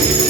thank you